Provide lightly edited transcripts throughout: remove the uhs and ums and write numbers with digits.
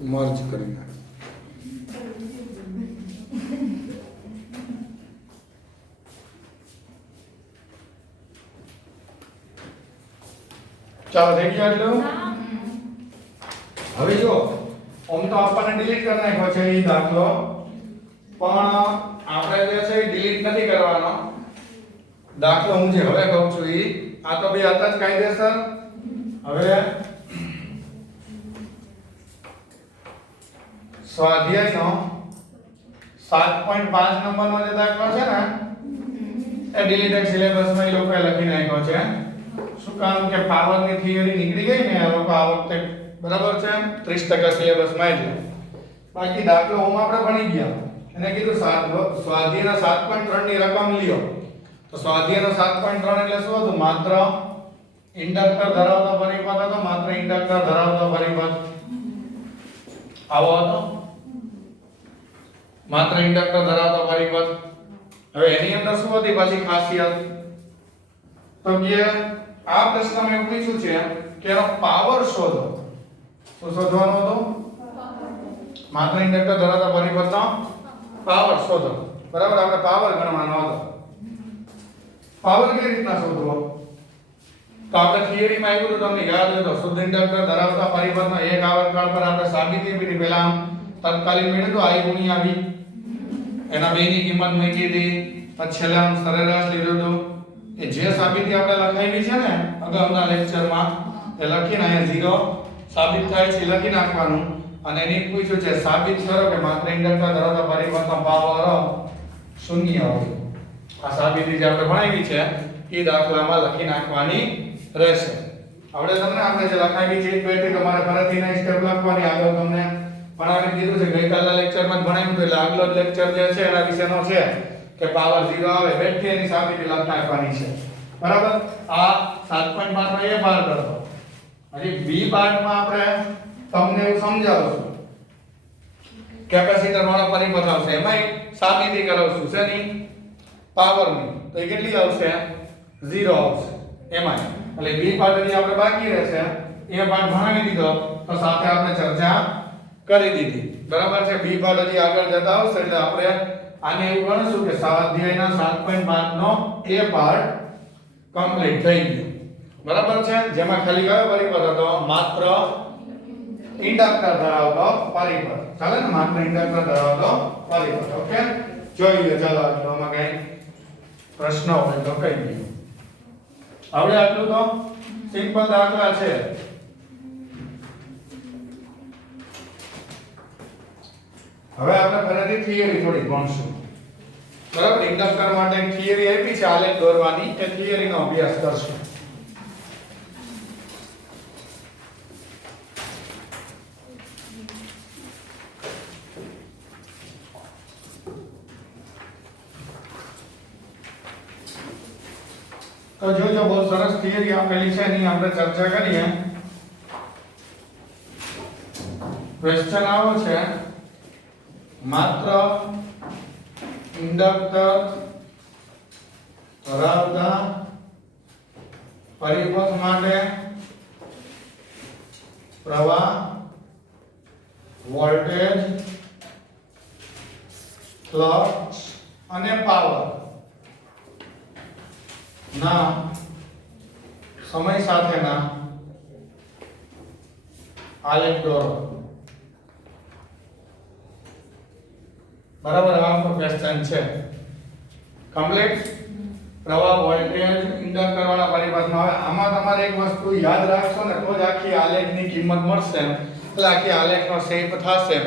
Merge કરી નાખ. ચાલો થઈ ગયું એટલું. હવે જો આમ તો આપણને ડિલીટ કરી નાખ્યો છે એ દાખલો, પણ આપણે જે છે એ ડિલીટ નથી કરવાનો દાખલો. હું જે હવે કહું છું એ આ તો બે હતા જ કાયદેસર. હવે સ્વાધ્યાયનો 7.5 નંબરનો જે દાખલો છે ને એ ડિલીટેડ સિલેબસમાં એ લોકોએ લખી નાખ્યો છે. શું કામ કે પાવરની થિયરી નીકળી ગઈ ને આ લોકો આ વખતે, બરાબર છે, 30% સિલેબસમાં. એટલે બાકી દાખલો હું આપણે ભણી ગયા એને કીધું સ્વાધ્યાયના 7.3 ની રકમ લ્યો. તો સ્વાધ્યાયનો 7.3 એટલે શું હતું? માત્ર ઇન્ડક્ટર ધરાવતો પરિપથ હતો. માત્ર ઇન્ડક્ટર ધરાવતો પરિપથ આવો હતો, માત્ર ઇન્ડક્ટર ધરાવતો પરિપથ. હવે એની અંદર શું હતી પાછી ખાસિયત? તો કે આ પ્રશ્નમાં એવું પૂછ્યું છે કે એનો પાવર શોધો. શું શોધવાનો હતો? માત્ર ઇન્ડક્ટર ધરાવતા પરિપથનો પાવર શોધો. બરાબર, આપણે પાવર ગણવાનો હતો. પાવર કેવી રીતના શોધવો? તો આપણે થિયરીમાં આવ્યું હતું, તમને યાદ હોય તો શુદ્ધ ઇન્ડક્ટર ધરાવતા પરિપથનો એક આવર્તકાળ પર આપણે સાબિતી કરી. પહેલા આમ તત્કાલીન મેળવ્યું તો I ગુણ્યા V, એના બેની કિંમત મૂકી હતી. પછી છેલ્લે આમ સરેરાશ લીધું હતું. એ જે સાબિતી આપણે લખાવી છે ને અગાઉના લેક્ચરમાં, એ લખીને અહીંયા 0 સાબિત થાય છે લખી નાખવાનું. અને એની પૂછ્યું છે સાબિત કરો કે માત્ર ઇન્ડક્ટર ધરાવતા પરિપથનો પાવર 0 હોય. આ સાબિતી જે આપણે ભણાવી છે એ દાખલામાં લખી નાખવાની રહેશે. હવે તમને આપણે જે લખાવી છે એ પેટી તમારે ફરીથી ના સ્ટેપ લખવાની. આગળ તમને ભણાવી દીધું છે, ગઈકાલના લેક્ચરમાં જ ભણાવ્યું હતું. એટલે આગલો લેક્ચર જે છે એના વિશેનો છે કે પાવર 0 આવે બેઠી એની સાબિતી લખી નાખવાની છે. બરાબર, આ 7.5 માં એ પાર્ટ હતો. હજી બી પાર્ટમાં આપણે તમને એવું સમજાવું છું. કેપેસિટર વાળો પરિપથ આવશે, એમાં સાબિતી કરાવશું શેની? પાવરની. તો એ કેટલી આવશે? 0 આવશે એમાં. એટલે બી પાર્ટ હજી આપણે બાકી રહેશે, એ પાર્ટ ભણાવી દીધો તો સાથે આપણે ચર્ચા કરી દીધી. બરાબર છે, બી પાર્ટ હજી આગળ જતા આવશે એટલે આપણે આને એવું ગણશું કે સ્વાધ્યાયના 7.5 નો એ પાર્ટ કમ્પ્લીટ થઈ ગયો. બરાબર છે, જેમાં ખાલી કયો પરિપથ હતો? માત્ર ઇન્ડક્ટર ધરાવતો પરિપથ. ચાલે ને, માત્ર ઇન્ડક્ટર ધરાવતો પરિપથ. ઓકે, જોઈ લે. ચાલો આમાં કઈ પ્રશ્ન હોય તો કહી દઈએ. હવે આટલું તો સિમ્પલ દાખલા છે. હવે આપણે ફરીથી થિયરી થોડી ભણશું. બરાબર, ઇન્ડક્ટર માટે થિયરી આપી છે આલેખ દોરવાની, એ થિયરીનો અભ્યાસ કરશું. તો જોજો, બહુ સરસ થિયરી આપેલી છે, એની આપણે ચર્ચા કરીએ. ક્વેશ્ચન આવો છે, માત્ર ઇન્ડક્ટર ધરાવતા પરિપથ માટે પ્રવાહ, વોલ્ટેજ, ફ્લક્સ અને પાવર ના સમય સાથેના આલેખ દોરો. બરાબર, આ ક્વેશ્ચન છે. કમ્પ્લીટ. પ્રવાહ, વોલ્ટેજ, ઇન્ડક્ટર વાળા પરિપથમાં. હવે આમાં તમારે એક વસ્તુ યાદ રાખશો ને તો જ આખી આલેખની કિંમત મળશે, એટલે આખી આલેખનો શેપ થશે.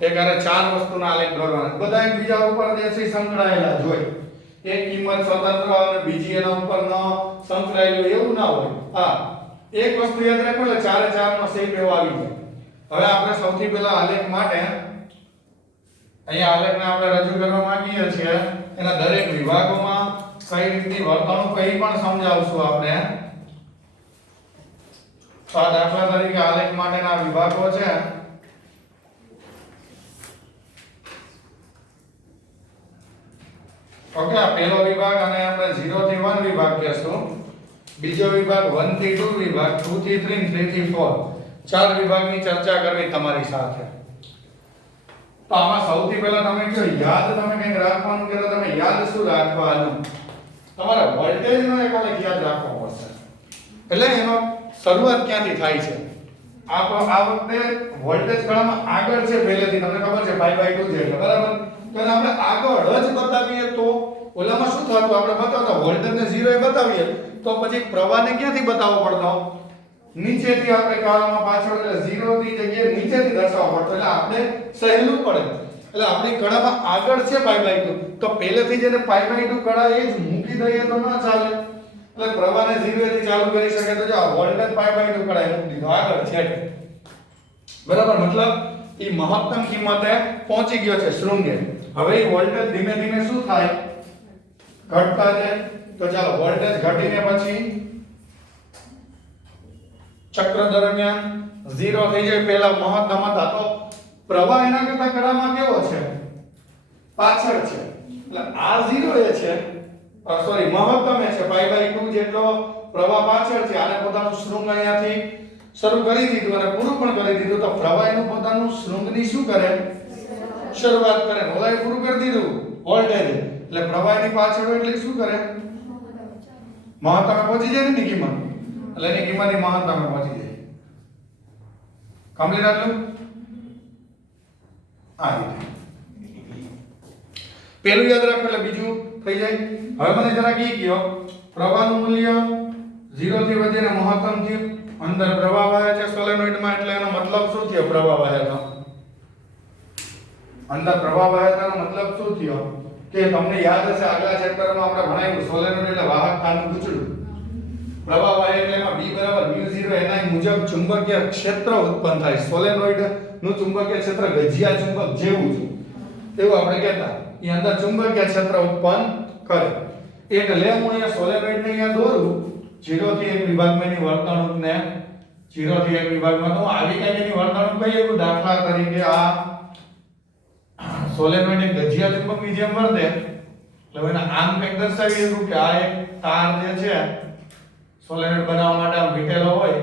એક આરે 4 વસ્તુના આલેખ દોરવાના, બધા એકબીજા ઉપર જે છે સંકળાયેલા જ હોય. એક કિંમત સ્વતંત્ર અને બીજી એના ઉપર ન સંકળાયેલું એવું ના હોય. હા, એક વસ્તુ યાદ રાખો એટલે 4 નો શેપ એવો આવી જાય. હવે આપણે સૌથી પહેલા આલેખ માટે અહીંયા આલેખને આપણે રજૂ કરવા માંગીએ છીએ, એના દરેક વિભાગોમાં કઈ રીતની વર્તણૂક કઈ પણ સમજાવશું આપણે. તો આ દાખલા તરીકે આલેખ માટેના વિભાગો છે. ઓકે, આ પહેલો વિભાગ અને આપણે 0 થી 1 વિભાગ કહેશું. બીજો વિભાગ 1 થી 2 વિભાગ, 2 થી 3, 3 થી 4. ચાર વિભાગની ચર્ચા કરવી તમારી સાથે. તો આમાં સૌથી પહેલા તમે જો યાદ તમે કંઈક રાખવાનું કે તો તમે યાદ શું રાખવાનું? તમારે વોલ્ટેજનો એક આલેખ યાદ રાખવો પડશે. એટલે એનો શરૂઆત ક્યાંથી થાય છે? આ વખતે વોલ્ટેજ કળામાં આગળ છે પહેલેથી તમને ખબર છે 5/2 છે એટલે બરાબર. તો આપણે આગળ જ બતાવીએ તો ઓલામાં શું થતું? આપણે બતાવતા વોલ્ટેજને 0 એ બતાવીએ તો પછી પ્રવાહને ક્યાંથી બતાવવો પડતો? નીચેથી આપણે કળામાં પાછળ એટલે 0 ની જગ્યાએ નીચેથી દર્શાવવો પડતો. એટલે આપણે સહેલું પડે. એટલે આપણી કળામાં આગળ છે 5/2 તો પહેલેથી જેને 5/2 કળા એ જ મૂકી દઈએ તો ન ચાલે. એટલે પ્રવાહને 0 થી ચાલુ કરી શકે તો જો આ વોલ્ટેજ 5/2 કળા એ મૂકી દીધો આગળ છે બરાબર. મતલબ એ મહત્તમ કિંમતે પહોંચી ગયો છે શૃંગે. હવે એ વોલ્ટેજ ધીમે ધીમે શું થાય? ઘટતા જાય. તો ચાલો વોલ્ટેજ ઘટીને પછી ચક્ર દરમિયાન 0 થઈ જાય. પહેલા મહત્તમ હતા તો પ્રવાહ એના કરતા કળામાં કેવો છે? પાછળ છે. એટલે આ 0 એ છે સોરી મહત્તમ એ છે 5/2 જેટલો પ્રવાહ પાછળ છે. આને પોતાનું શૃંગ અહીંયાથી શરૂ કરી દીધું અને પૂરું પણ કરી દીધું. તો પ્રવાહ એનું પોતાનું શૃંગની શું કરે? શરૂઆત કરે. ઓલાએ પૂરું કરી દીધું વોલ્ટેજ. એટલે પ્રવાહ એની પાછળ હોય એટલે શું કરે? મહત્તમે પહોંચી જાય ને કિંમત. એટલે એની કિંમત મહત્તમે પહોંચી જાય. કમ્પ્લીટ આટલું? આ રીતે પેલું યાદ રાખો એટલે બીજું થઈ જાય. હવે મને જરા કી કયો પ્રવાહનું મૂલ્ય 0 થી વધીને મહત્તમ થયું. અંદર પ્રવાહ વહે છે સોલેનોઇડમાં એટલે એનો મતલબ શું થયો? પ્રવાહ વહે તો અંદર પ્રવાહ વહે તો એનો મતલબ શું થયો? કે તમને યાદ હશે આગલા ચેપ્ટરમાં આપણે ભણાવ્યું સોલેનોઇડ એટલે વાહકતાનું ગૂંચળું. પ્રવાહ વહે એટલે એમાં B બરાબર μ0 એના મુજબ ચુંબકીય ક્ષેત્ર ઉત્પન્ન થાય. સોલેનોઇડ નું ચુંબકીય ક્ષેત્ર ગજિયા ચુંબક જેવું છે એવું આપણે કહેતા. એ અંદર ચુંબકીય ક્ષેત્ર ઉત્પન્ન કરે. એટલે હું અહીંયા સોલેનોઇડ ને અહીંયા દોરું 0 થી 1 વિભાગમાં એની વર્તણૂકને 0 થી 1 વિભાગમાં તો આવી કઈ એની વર્તણૂક કઈ એવું દાખલા તરીકે આ સોલેનોઇડ એક ગજિયા ચુંબકની જેમ વર્તે. એટલે એને આમ કંઈક દર્શાવી દઉં કે આ એક તાર જે છે સોલેનોઇડ બનાવવા માટે આમ વીટેલો હોય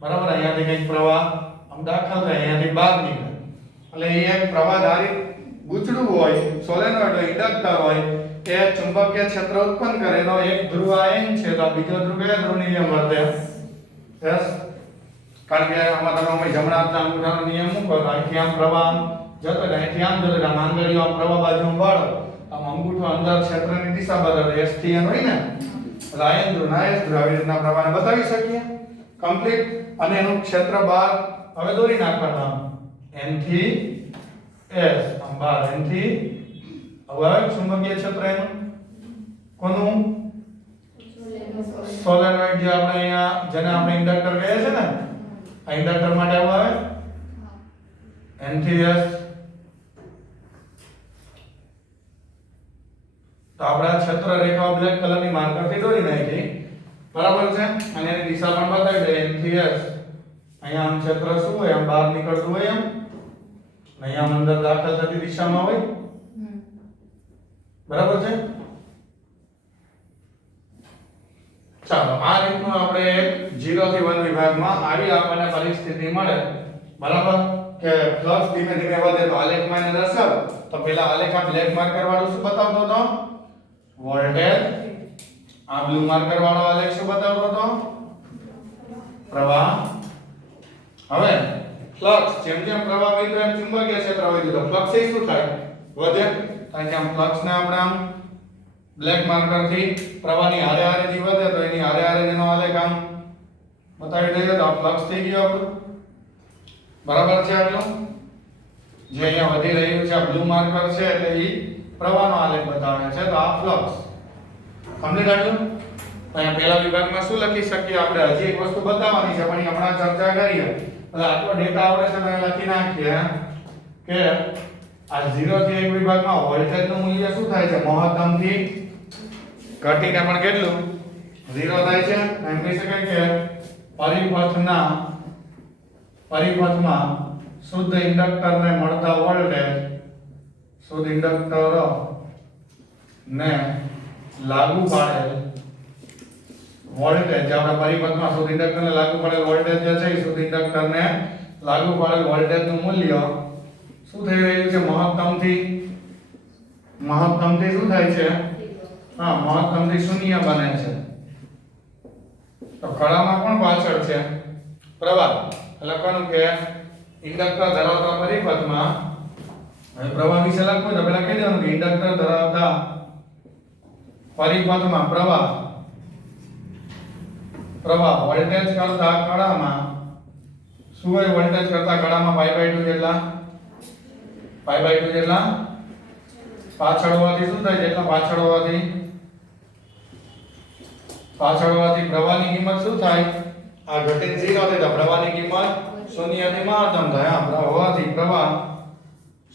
બરાબર. અહીંયાથી કંઈક પ્રવાહ આમ દાખલ થાય અહીંયાથી બહાર નીકળે. એટલે એ એક પ્રવાહધારી ગૂંચળું હોય સોલેનોઇડ હોય ઇન્ડક્ટર હોય એ ચુંબકીય ક્ષેત્ર ઉત્પન્ન કરે. એનો એક ધ્રુવ આ N છે તો બીજો ધ્રુવ કયા ધ્રુવની જેમ વર્તે? યસ. કારણ કે આમાં તમે અમે જમણા હાથના અંગૂઠાનો નિયમ મૂકો તો અહીંથી આમ પ્રવાહ જતો રહે. અહીંથી આમ જતો રહે. આમ આંગળીઓ આમ પ્રવાહ બાજુમાં વાળો આમ અંગૂઠો અંદર ક્ષેત્રની દિશા બદલે S થી N હોય ને એટલે આ N ધ્રુવ ના S ધ્રુવ આવી રીતના પ્રવાહને બતાવી શકીએ. કમ્પ્લીટ. અને એનું ક્ષેત્ર બહાર હવે દોરી નાખવાનું N થી S આમ બહાર N થી હવે ચુંબકીય ક્ષેત્ર એનું કોનું? સોલેનોઇડ જે આપણે અહીંયા જેને આપણે ઇન્ડક્ટર કહે છે ને આ ઇન્ડક્ટર માટે આવું આવે N થી S. તો આપણે ક્ષેત્ર રેખાઓ બ્લેક કલરની માર્કરથી દોરી નાખી બરાબર છે. અને એની દિશા પણ બતાવી દે N થી S. અહીંયા આમ ક્ષેત્ર શું હોય? આમ બહાર નીકળતું હોય એમ. અહીંયા આમ અંદર દાખલ થતી દિશામાં હોય બરાબર છે. ચાલો આ રીતનું આપણે 0 થી 1 વિભાગમાં આવી આપણને પરિસ્થિતિ મળે બરાબર કે ફ્લક્સ ધીમે ધીમે વધે તો આલેખમાં એને દર્શાવ. તો પહેલા આલેખ આ બ્લેક માર્કર વાળું શું બતાવતો હતો? વોલ્ટેજ. આ બ્લુ માર્કર વાળો આલેખ શું બતાવતો હતો? પ્રવાહ. હવે ફ્લક્સ જેમ જેમ પ્રવાહ વધે એમ ચુંબકીય ક્ષેત્ર વધે તો ફ્લક્સ એ શું થાય? વધે. કારણ કે આમ ફ્લક્સ ને આપણે આમ બ્લેક માર્કર થી પ્રવાહની હારે હારે જે વધે તો એની હારે હારે જેનો આલેખ આમ બતાવી દઈએ તો ફ્લક્સ થઈ ગયો આપણું બરાબર છે. આટલું જે અહીંયા વધી રહ્યું છે આ બ્લુ માર્કર છે એટલે એ પ્રવાહનો આલેખ બતાવે છે. તો આ ફ્લક્સ કમ્પ્લીટ આટલું. અહીંયા પહેલા વિભાગમાં શું લખી શકીએ આપણે? હજી એક વસ્તુ બતાવવાની છે પણ હમણાં ચર્ચા કરીએ. એટલે આટલો ડેટા આપણે છે તો લખી નાખીએ કે આ 0 થી 1 વિભાગમાં વોલ્ટેજનું મૂલ્ય શું થાય છે? મહત્તમ થી ઘટીને પણ કેટલું 0 થાય છે. એમ કહી શકાય કે પરિપથમાં શુદ્ધ ઇન્ડક્ટરને મળતા વોલ્ટેજ શુદ્ધ ઇન્ડક્ટર ને લાગુ પાડેલ વોલ્ટેજ જે આપણે પરિપથમાં શુદ્ધ ઇન્ડક્ટરને લાગુ પડેલ વોલ્ટેજ જે છે એ શુદ્ધ ઇન્ડક્ટરને લાગુ પડેલ વોલ્ટેજનું મૂલ્ય શું થઈ રહ્યું છે મહત્તમથી શું થાય છે હા મહત્તમથી શૂન્ય બને છે તો કળામાં પણ પાછળ છે પ્રવાહ લખવાનું કે ઇન્ડક્ટર ધરાવતા પરિપથમાં હવે પ્રવાહ વિશે લખવું તો પહેલા કહી દેવાનું કે ઇન્ડક્ટર ધરાવતા પરિપથમાં પ્રવાહ વોલ્ટેજ કરતા કળામાં શું હોય વોલ્ટેજ કરતા કળામાં π/2 જેટલા π/2 જેટલા પાછળ હોવાથી શું થાય જેટલા પાછળ હોવાથી પ્રવાહની કિંમત શું થાય આ ઘટીને 0 થાય તો પ્રવાહની કિંમત શૂન્યથી મહત્તમ થાય હા પ્રવાહ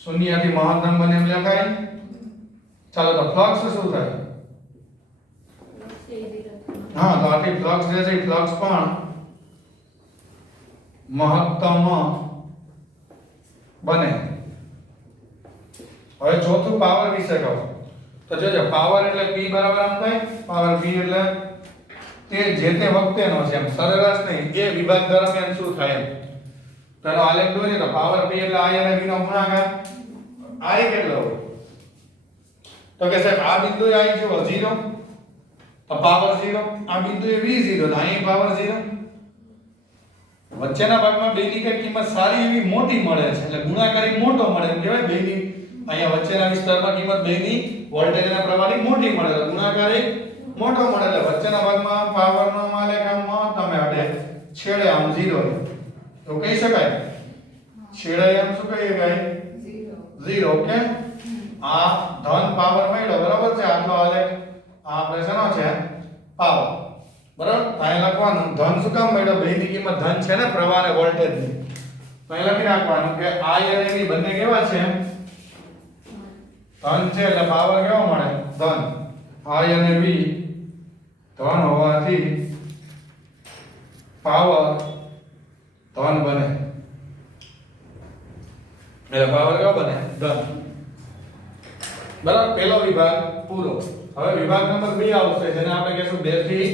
શૂન્યથી મહત્તમ બને એમ લખાય ચાલો તો ફ્લક્સ શું થાય હા તો આથી ફ્લક્સ જે છે ફ્લક્સ પણ મહત્તમ બને હવે ચોથું પાવર વિશે કહો તો જોજો પાવર એટલે P બરાબર આમ થાય પાવર P એટલે તે જે તે વખતેનો છે એમ સરેરાશ નહીં એ વિભાગ દરમિયાન શું થાય તેનો આલેખ દોરીએ તો પાવર P એટલે I અને V નો ગુણાકાર I કેટલો હોય તો કે સાહેબ આ બિંદુએ I જેવો 0 તો પાવર 0 આ બિંદુએ V 0 તો અહીં પાવર 0 વચ્ચેના ભાગમાં બેની કઈ કિંમત સારી એવી મોટી મળે છે એટલે ગુણાકારી મોટો મળે એમ કહેવાય બેની અહીંયા વચ્ચેના વિસ્તારમાં કિંમત બેની વોલ્ટેજ અને પ્રવાહની મોટી મળે તો ગુણાકારી મોટો મળે એટલે વચ્ચેના ભાગમાં પાવરનો આલેખ આમ મહત્તમ હટે છેડે આમ 0 તો કહી શકાય છેડે આમ શું કહીએ ગાય 0 ઓકે આ ધન પાવર મળ્યો બરાબર છે આટલો આલેખ આ આપણે શેનો છે પાવર બરાબર અહીં લખવાનું ધન શું કામ મળ્યો બેની કિંમત ધન છે ને પ્રવાહ અને વોલ્ટેજ ની તો અહીં લખી નાખવાનું કે I અને V બંને કેવા છે ધન છે એટલે પાવર કેવો મળે ધન I અને V ધન હોવાથી પાવર ધન બને એટલે પાવર કેવો બને ધન બરાબર પહેલો વિભાગ પૂરો હવે વિભાગ નંબર 2 આવશે જેને આપણે કહેશું 1 થી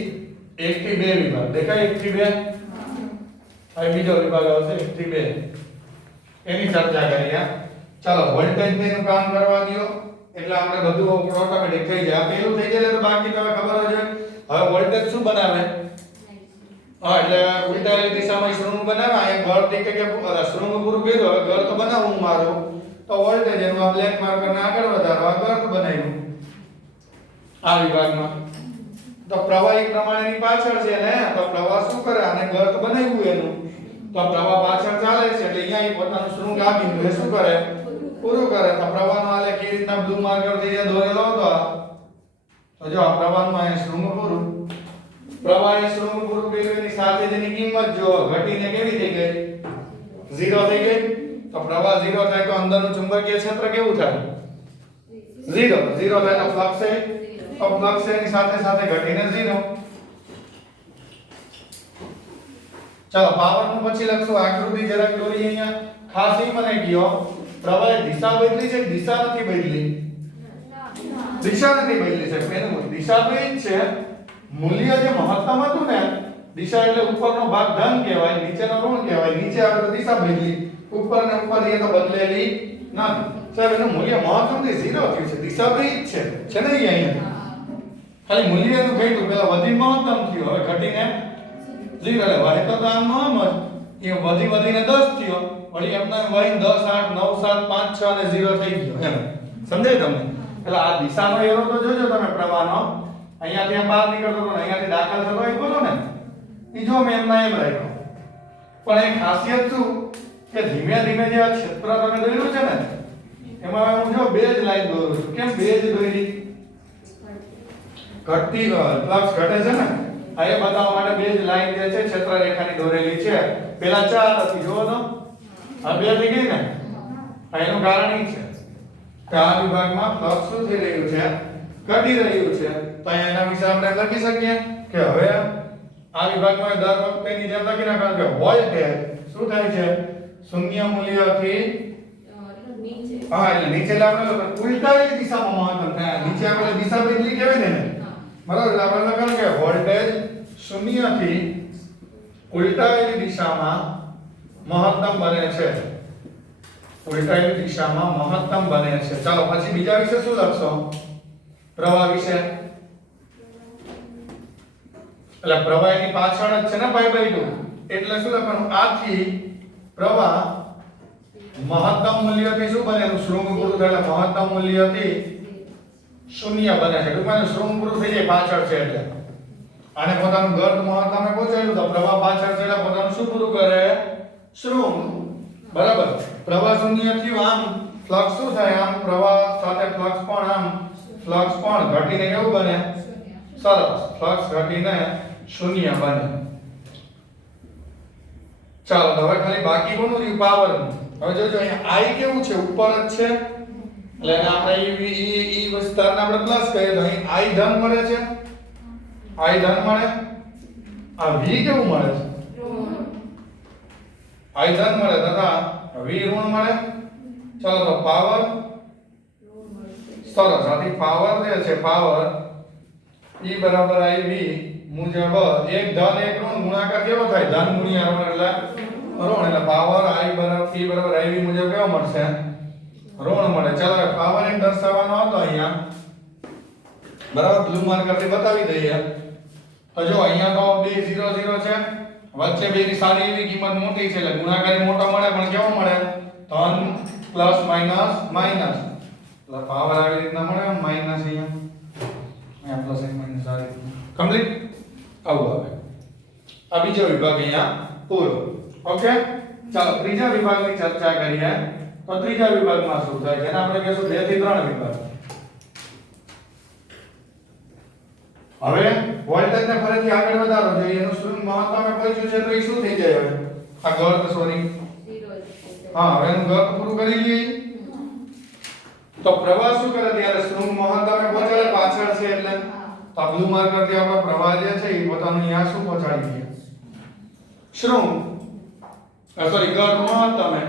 2 વિભાગ દેખાય 1 થી 2 હવે બીજો વિભાગ આવશે 1 થી 2 એની ચર્ચા કરીએ ચાલો વોલ્ટેજ નું કામ કરવા દો એટલે આપણે બધું ઓટોમેટિક થઈ જાય આ પેલું થઈ જાય તો બાકી તો ખબર જ હોય હવે વોલ્ટેજ શું બનાવે હા એટલે ઉલટાની દિશામાં શૃંગ બનાવે આ ગળ થી કે શૃંગ પૂરું કર્યું હવે ગળ તો બનાવું મારું તો વોલ્ટેજ એનું આ બ્લેક માર્કરને આગળ વધારવા ગળ બનાવ્યું આ વિભાગમાં તો પ્રવાહી પ્રમાણેની પાછળ છે ને તો પ્રવાહ શું કરે આને ગર્ત બનાવ્યું એનું તો પ્રવાહ પાછળ ચાલે છે એટલે અહીંયા એ પોતાનું શૃંગ આ બિંદુએ શું કરે પૂરું કરે તો પ્રવાહનો આલેખ એ રીતના બ્લુ માર્કર થી જે દોરેલો હતો તો જો આ પ્રવાહનું આ શૃંગ પૂરું પ્રવાહે શૃંગ પૂરું કર્યું એની સાથે જેની કિંમત જો ઘટીને કેવી થઈ ગઈ 0 થઈ ગઈ તો પ્રવાહ 0 થાય તો અંદરનું ચુંબકીય ક્ષેત્ર કેવું થાય 0 થાય તો ફ્લક્સ એની સાથે સાથે ઘટીને 0 ચાલો પાવર નું પછી લખશું આકૃતિ જરાક દોરીએ અહીંયા ખાસ એ મને કયો પ્રવાહે દિશા બદલી છે દિશા નથી બદલી છે એનું દિશા તો એ જ છે મૂલ્ય જે મહત્તમ હતું ને દિશા એટલે ઉપરનો ભાગ ધન કહેવાય નીચેનો ઋણ કહેવાય નીચે આપણે દિશા બદલી ઉપર ને ઉપર એ તો બદલેલી નથી સાહેબ એનું મૂલ્ય મહત્તમ થી 0 થયું છે દિશા તો એ જ છે ને અહીંયા ખાલી મૂલ્યનું ઘટ્યું પેલા વધી મહત્તમ થયું હવે ઘટીને 0 એટલે વાહે તો આમ નોમ જ એ વધીને 10 થયો વળી એમના વહી 10 8 9 7 5 6 અને 0 થઈ ગયો એમ સમજાય તમને એટલે આ દિશાનો એરો તો જોજો તમે પ્રવાહનો અહીંયાથી આ બહાર નીકળતો તો અહીંયાથી દાખલ થતો હોય બોલો ને ઈ જો મેં એમના એમ રાખ્યો પણ એ ખાસિયત શું કે ધીમે ધીમે જે આ ક્ષેત્ર તમે દોર્યું છે ને એમાં હું જો બે જ લાઈન દોરું છું કેમ બે જ દોરી ઘટતી ફ્લક્સ ઘટે છે ને આ એ બતાવવા માટે બે જ લાઈન જે છે ક્ષેત્ર રેખાની દોરેલી છે પેલા 4 હતી જોવો તો આ બે થઈ ગઈ ને એનું કારણ એ છે કે આ વિભાગમાં ફ્લક્સ શું થઈ રહ્યું છે ઘટી રહ્યું છે તો એના વિશે આપણે લખી શકીએ કે હવે આ વિભાગમાં દર વખતેની જેમ લખી નાખવાનું કે વોલ્ટેજ શું થાય છે શૂન્ય મૂલ્યથી નીચે હા એટલે નીચે આપણે ઉલટાવી દિશામાં મહત્તમ થાય નીચે આપણે દિશા બદલી કહેવાય ને બરાબર એટલે આપણે લખવાનું કે વોલ્ટેજ શૂન્યથી ઉલટાયેલી દિશામાં મહત્તમ બને છે. ઉલટાયેલી દિશામાં મહત્તમ બને છે. ચાલો પછી બીજા વિશે શું લખશો? પ્રવાહ વિશે. એટલે પ્રવાહ એની પાછળ જ છે ને π/2, એટલે શું લખવાનું? આથી પ્રવાહ મહત્તમ મૂલ્યથી શું બને? એનું શૃંગ પૂરું થાય એટલે મહત્તમ મૂલ્યથી શૂન્ય બને છે. ટૂંકમાં શૃંગ પૂરું થઈ જાય પાછળ છે એટલે. આને પોતાનું ગર્ત મહત્તમે પહોંચાડ્યું તો પ્રવાહ પાછળ છે એટલે પોતાનું શું પૂરું કરે? શૃંગ. બરાબર. પ્રવાહ શૂન્ય થયું, આમ ફ્લક્સ શું થાય? આમ પ્રવાહ સાથે ફ્લક્સ પણ ઘટીને કેવું બને? સરસ. ફ્લક્સ ઘટીને શૂન્ય બને. ચાલો હવે ખાલી બાકી કોનું રહ્યું? પાવરનું. હવે જોજો અહીંયા I કેવું છે? ઉપર જ છે એટલે એને આપણે ઈ વિસ્તારને આપણે પ્લસ કહીએ તો અહીં I ધન મળે છે. I ધન મળે. આ V કેવું મળે છે? I ધન મળે તથા V ઋણ મળે. ચાલો તો પાવર સરસ. આથી પાવર જે છે પાવર E બરાબર IV મુજબ એક ધન એક ઋણ ગુણાકાર કેવો થાય? ધન ગુણ્યા ઋણ એટલે ઋણ. એટલે પાવર I બરાબર E બરાબર IV મુજબ કેવો મળશે? ઋણ મળે. ચાલો પાવર એક દર્શાવવાનો હતો અહીંયા, બરાબર, બ્લુ માર્કરથી બતાવી દઈએ. તો જો અહીંયા તો 2 0 0 છે, વચ્ચે બે ની સારી એવી કિંમત મોટી છે એટલે ગુણાકારી મોટો મળે, પણ કેવો મળે? ધન પ્લસ માઈનસ માઈનસ. એટલે પાવર આવી રીતના મળે, માઈનસ અહીંયા પ્લસ એક માઈનસ આ રીતના કમ્પ્લીટ આવું આવે. આ બીજો વિભાગ અહીંયા પૂરો. ઓકે, ચાલો ત્રીજા વિભાગની ચર્ચા કરીએ. તો ત્રીજા વિભાગમાં શું થાય? જેને આપણે કહીશું 2 થી 3 વિભાગ. હવે વોલ્ટેજને ફરીથી આગળ વધારો જોઈએ. એનું શૃંગ મહત્તમે પહોંચ્યું છે તો એ શું થઈ જાય? હવે આ ગર્ત સોરી હા, હવે એનું ગર્ત પૂરું કરી લઈએ. તો પ્રવાહ શું કરે? ત્યારે શૃંગ મહત્તમે પહોંચે પાછળ છે એટલે તો આ બ્લુ માર્કરથી આપણો પ્રવાહ જે છે એ પોતાનું અહીંયા શું પહોંચાડી દે? શૃંગ સોરી ગર્ત મહત્તમે.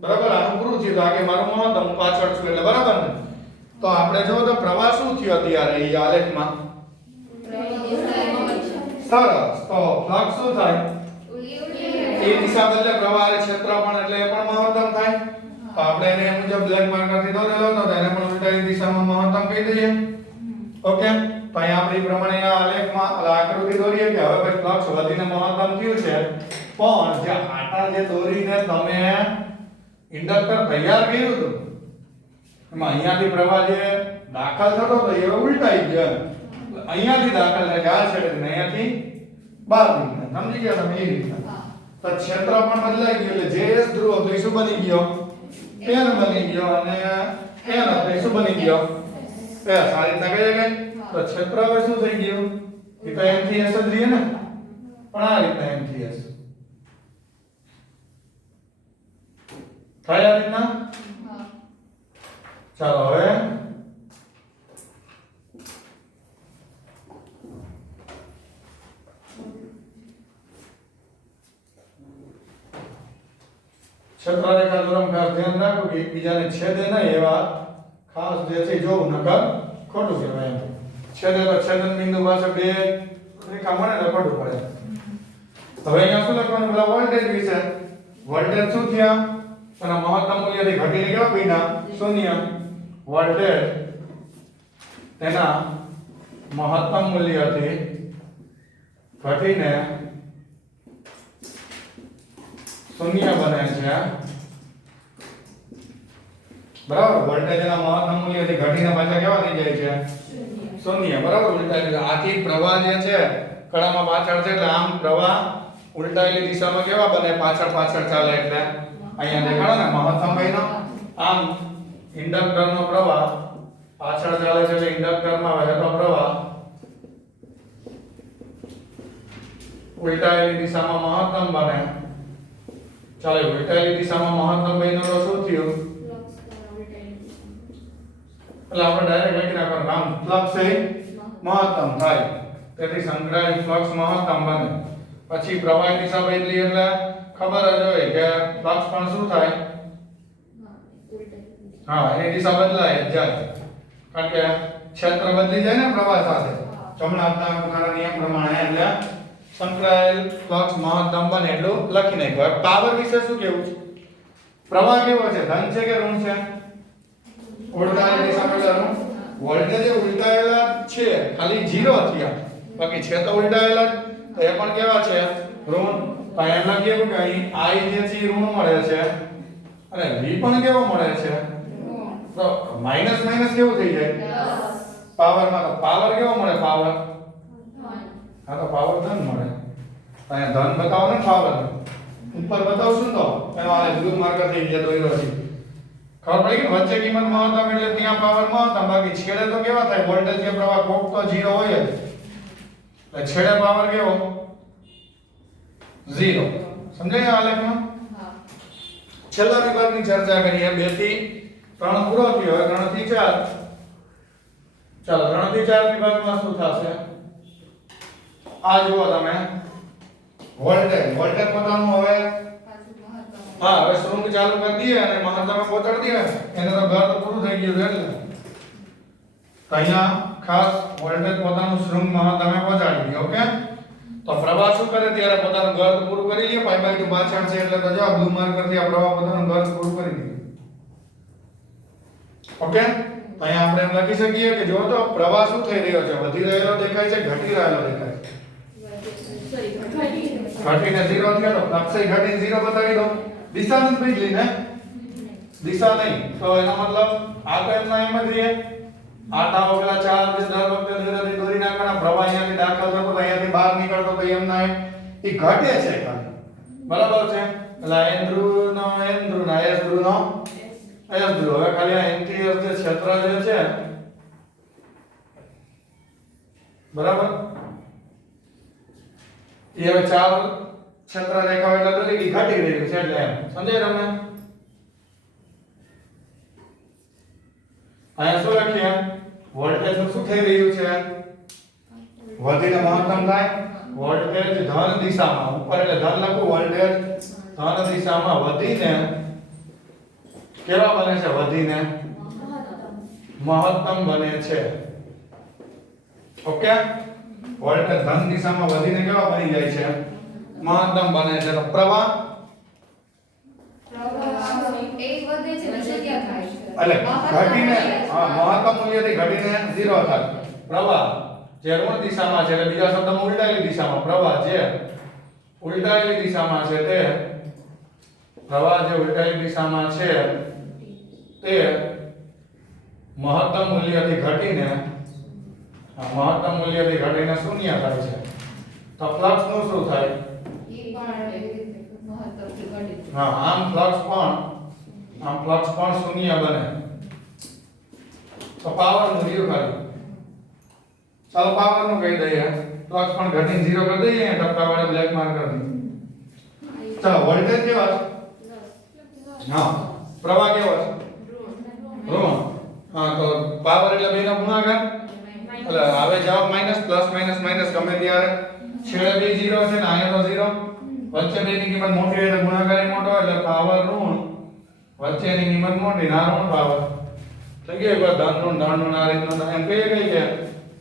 બરાબર. આનું પૂરું થયું તો આગે મારું મહત્તમ, હું પાછળ છું એટલે બરાબર ને. તો આપણે જો તો પ્રવાહ શું થયો અત્યારે એ આલેખમાં? સરસ. તો ફ્લક્સ શું થાય? એ દિશા બદલે પ્રવાહ ક્ષેત્ર પણ એટલે એ પણ મહત્તમ થાય. તો આપણે એને મુજબ બ્લેક માર્કરથી દોરેલો હતો તો એને પણ ઉલટાની દિશામાં મહત્તમ કહી દઈએ. ઓકે, તો અહીંયા આપણે પ્રમાણે આ આલેખમાં આકૃતિ દોરીએ કે હવે ભાઈ ફ્લક્સ વધીને મહત્તમ થયું છે, પણ જે આટા જે દોરીને તમે ઇન્ડક્ટર તૈયાર કર્યું હતું એમાં અહીંયાથી પ્રવાહ જે દાખલ થતો હતો એ ઉલટાઈ ગયો. અહીંયાથી દાખલ થાય કે આ છેડે ને અહીંયાથી બહાર નીકળે. સમજી ગયા તમે? એ રીતના તો ક્ષેત્ર પણ બદલાઈ ગયું એટલે જે S ધ્રુવ હતો એ શું બની ગયો? પેન બની ગયો. અને પેન હતો એ શું બની ગયો? પેન. આ રીતના કહી શકાય. તો ક્ષેત્ર હવે શું થઈ ગયું? એ તો M થી S જ રહે ને, પણ આ રીતના M થી S થાય. આ રીતના. ચાલો હવે ક્ષેત્રરેખા દોરવામાં ખાસ ધ્યાન રાખો કે એકબીજાને છેદે નહીં એવા ખાસ જે છે જોવું, નકર ખોટું કહેવાય. એમ છેદે તો છેદન બિંદુ પાસે બે રેખા મળે તો ખોટું પડે. હવે અહીંયા શું લખવાનું? પેલા વોલ્ટેજ વિશે. વોલ્ટેજ શું થયા? એના મહત્તમ મૂલ્યથી ઘટીને કેવા બન્યા? શૂન્ય. વોલ્ટેજ તેના મહત્તમ મૂલ્યથી ઘટીને શૂન્ય બને છે. બરાબર. વોલ્ટેજ એના મહત્તમ મૂલ્યથી ઘટીને પાછા કેવા થઈ જાય છે? શૂન્ય. બરાબર. ઉલટાયેલી આથી પ્રવાહ જે છે કડામાં પાછળ છે એટલે આમ પ્રવાહ ઉલટાયેલી દિશામાં કેવા બને? પાછળ પાછળ ચાલે. એટલે અહીંયા દેખાડો ને મહત્તમ બન્યો. આમ ઇન્ડક્ટરનો પ્રવાહ પાછળ ચાલે છે એટલે ઇન્ડક્ટરમાં વહેતો પ્રવાહ ઉલટાયેલી દિશામાં મહત્તમ બને. ચાલો ઉલટાયેલી દિશામાં મહત્તમ બન્યો તો શું થયું? એટલે આપણે ડાયરેક્ટ લખી નાખવાનું આમ ફ્લક્સ એ મહત્તમ થાય. તેથી સંકળાયેલ ફ્લક્સ મહત્તમ બને. પછી પ્રવાહની દિશા બદલી એટલે ખબર જ હોય કે ફ્લક્સ પણ શું થાય? હા, એની દિશા બદલાય જ જાય. કારણ કે ક્ષેત્ર બદલી જાય ને પ્રવાહ સાથે. જમણા હાથના અંગૂઠાના નિયમ પ્રમાણે એટલે સંકળાયેલ ફ્લક્સ મહત્તમ બને એટલું લખી નાખ્યું. હવે પાવર વિશે શું કહેવું છે? પ્રવાહ કેવો છે? ધન છે કે ઋણ છે? ઉલટાયેલી દિશા પેલા ઋણ. વોલ્ટેજ ઉલટાયેલા છે, ખાલી 0 થયા, બાકી છે તો ઉલટાયેલા જ. તો એ પણ કેવા છે? ઋણ. તો એમ લખીએ કે અહીં I જે છે ઋણ મળે છે અને V પણ કેવો મળે છે? તો માઈનસ માઈનસ કેવું થઈ જાય? પાવરમાં. તો પાવર કેવો મળે? પાવર હા, તો પાવર ધન મળે. અહીંયા ધન બતાવો ને, પાવર ઉપર બતાવશું તો એનો આ બ્લુ માર્કર થઈ ગયા દોર્યો છે. ખબર પડી કે વચ્ચે કિંમત મહત્તમ એટલે ત્યાં પાવર મહત્તમ, બાકી છેડે તો કેવા થાય? વોલ્ટેજ કે પ્રવાહ કોક તો 0 હોય જ. એટલે છેડે પાવર કેવો? 0. સમજાય આ લેખમાં? છેલ્લા વિભાગની ચર્ચા કરીએ. 2 થી 3 પૂરો થયો, હવે 3 થી 4. ચાલો 3 થી 4 વિભાગમાં શું થશે? આ જુઓ તમે, વોલ્ટેજ પોતાનું હવે હા, હવે શૃંગ ચાલુ કરી દઈએ અને મહત્તમે પહોંચાડી દઈએ. એને તો ઘર તો પૂરું થઈ ગયું એટલે તો અહીંયા ખાસ વોલ્ટેજ પોતાનું શૃંગ મહત્તમે પહોંચાડી દે. ઓકે, તો પ્રવાહ શું કરે? ત્યારે પોતાનું ઘર પૂરું કરી લે. π/2 પાછળ છે એટલે તો જો બ્લુ માર્કર થી આ પ્રવાહ પોતાનું ઘર પૂરું કરી દે. ઓકે, તો અહીંયા આપણે એમ લખી શકીએ કે જો તો પ્રવાહ શું થઈ રહ્યો છે? વધી રહેલો દેખાય છે, ઘટી રહેલો દેખાય છે? ઘટીને 0 થયો તો ફ્લક્સ ઘટીને 0 બતાવી દો. દિશા નથી બદલી ને? દિશા નહીં, તો એનો મતલબ આ તો એમના એમ જ રહે. આટાઓ પેલા ચાર્જ દર વખતે દોરીથી દોરી નાખવાના. પ્રવાહ અહીંયાથી દાખલ થતો તો અહીંયાથી બહાર નીકળતો તો એમના એમ ઈ ઘટે છે ખાલી. બરાબર છે? એટલે n ધ્રુવ નો n ધ્રુવ ના s ધ્રુવ નો s ધ્રુવ. હવે ખાલી આ n થી s જે ક્ષેત્ર જે છે, બરાબર, એ હવે 4 ક્ષેત્ર રેખા એટલે દોરી કે ઘટી રહ્યું છે એટલે એમ સમજાય તમને? અહીંયા શું લખીએ? વોલ્ટેજ નું શું થઈ રહ્યું છે? વધીને મહત્તમ થાય. વોલ્ટેજ ધન દિશામાં, ઉપર એટલે ધન લખું, વોલ્ટેજ ધન દિશામાં વધીને કેવા બને છે? વધીને મહત્તમ બને છે. ઓકે, વોલ્ટેજ ધન દિશામાં વધીને કેવા બની જાય છે? મહત્તમ બને છે. તો પ્રવાહ એટલે ઘટીને મહત્તમ મૂલ્યથી ઘટીને 0 થાય. પ્રવાહ જે ઋણ દિશામાં છે એટલે બીજા શબ્દમાં ઉલટાયેલી દિશામાં, પ્રવાહ જે ઉલટાયેલી દિશામાં છે તે પ્રવાહ જે ઉલટાયેલી દિશામાં છે તે મહત્તમ મૂલ્યથી ઘટીને શૂન્ય થાય છે. તો ફ્લક્સ નું શું થાય? હા, આમ ફ્લક્સ પણ શૂન્ય બને. તો પાવર નું રહ્યું ખાલી. ચાલો પાવર નું કહી દઈએ. ફ્લક્સ પણ ઘટીને 0 કરી દઈએ. ટપકા વાળે બ્લેક માર્ક કરી દઈએ. ચાલો વોલ્ટેજ કેવા છે? હા, પ્રવાહ કેવો છે? ઋણ. હા, તો પાવર એટલે બેનો ગુણાકાર. એટલે આવે જવાબ માઈનસ, પ્લસ માઈનસ માઈનસ ગમે ત્યારે છેડે બે 0 છે ને અહીંયા તો 0. વચ્ચે બેની કિંમત મોટી એટલે ગુણાકાર મોટો એટલે પાવર ઋણ. વચ્ચેની કિંમત મોટી, ના ઋણ પાવર. થઈ ગયું એકવાર ધન ઋણ આ રીતનું એમ કહીએ કે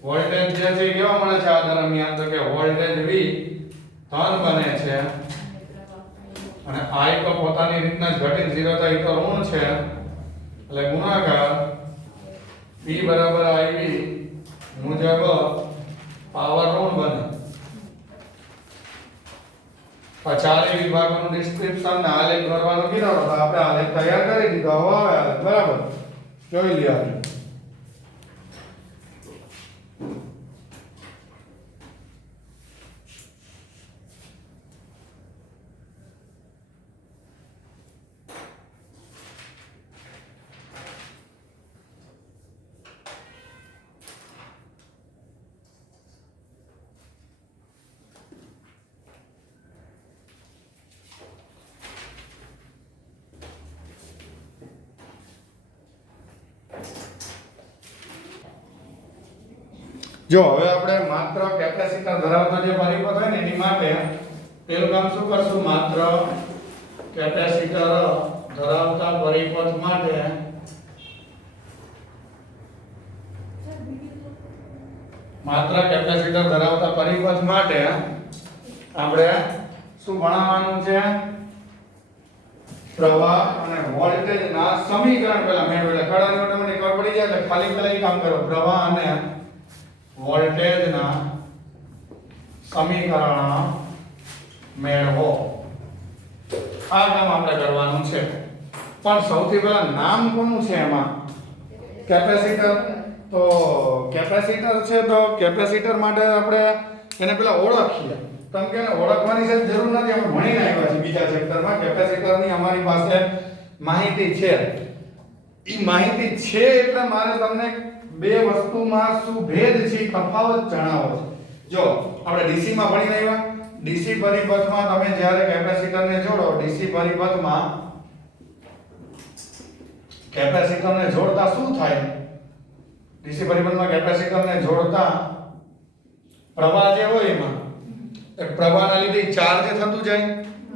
વોલ્ટેજ જે છે એ કેવા મળે છે આ દરમિયાન? તો કે વોલ્ટેજ V ધન બને છે અને I તો પોતાની રીતના જ ઘટીને 0 થાય તો ઋણ છે એટલે ગુણાકાર P બરાબર IV મુજબ પાવર ઋણ બને. આ ચારે વિભાગોનું ડિસ્ક્રિપ્શન ને આલેખ કરવાનું કીધો તો આપણે આલેખ તૈયાર કરી દીધો. હવે આવે આલેખ, બરાબર, જોઈ લ્યો. જો હવે આપણે માત્ર કેપેસિટર ધરાવતો જે પરિપથ હોય ને એની માટે પેલું કામ શું કરશું? માત્ર કેપેસિટર ધરાવતા પરિપથ માટે આપણે શું ભણાવવાનું છે? પ્રવાહ અને વોલ્ટેજ ના સમીકરણ પહેલા મેળવેલા. ખડાની ઓટોમેટિક ખબર પડી જાય એટલે ખાલી પેલા એક કામ કરો. પ્રવાહ અને વોલ્ટેજ ના સમીકરણ મેળવો. આ કામ આપણે કરવાનું છે. પણ સૌથી પહેલા નામ કોનું છે એમાં? કેપેસિટર. તો કેપેસિટર છે તો કેપેસિટર માટે આપણે એને પેલા ઓળખીએ. તમે કે ઓળખવાની છે જરૂર નથી, આપણે ભણીને આવ્યા છીએ બીજા ચેપ્ટરમાં. કેપેસિટરની અમારી પાસે માહિતી છે. ઈ માહિતી છે એટલે મારે તમને બે વસ્તુમાં શું ભેદ છે તફાવત જણાવો છે. જો આપણે ડીસી માં ભણીને આવ્યા. ડીસી પરિપથમાં તમે જ્યારે કેપેસિટરને જોડો, ડીસી પરિપથમાં કેપેસિટરને જોડતા શું થાય? ડીસી પરિપથમાં કેપેસિટરને જોડતા પ્રવાહ જે હોય એમાં પ્રવાહના લીધે ચાર્જ થતું જાય.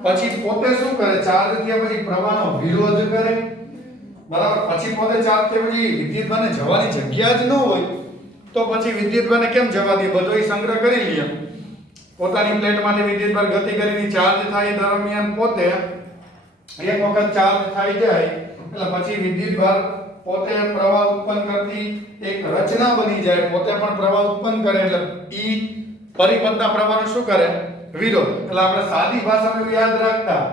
પછી પોતે શું કરે? ચાર્જ થયા પછી પ્રવાહનો વિરોધ કરે. બરાબર. પછી પોતે ચાર્જ થયા પછી વિદ્યુતભારને જવાની જગ્યા જ ન હોય તો પછી વિદ્યુતભારને કેમ જવા દે? બધોય સંગ્રહ કરી લે. પોતાની પ્લેટમાંથી વિદ્યુતભાર ગતિ કરીને ચાર્જ થાય દરમિયાન પોતે એક વખત ચાર્જ થઈ જાય એટલે પછી વિદ્યુતભાર પોતે પ્રવાહ ઉત્પન્ન કરતી એક રચના બની જાય. પોતે પણ પ્રવાહ ઉત્પન્ન કરે એટલે ઈ પરિપથના પ્રવાહનો શું કરે? વિરોધ. એટલે આપણે સાદી ભાષામાં યાદ રાખતા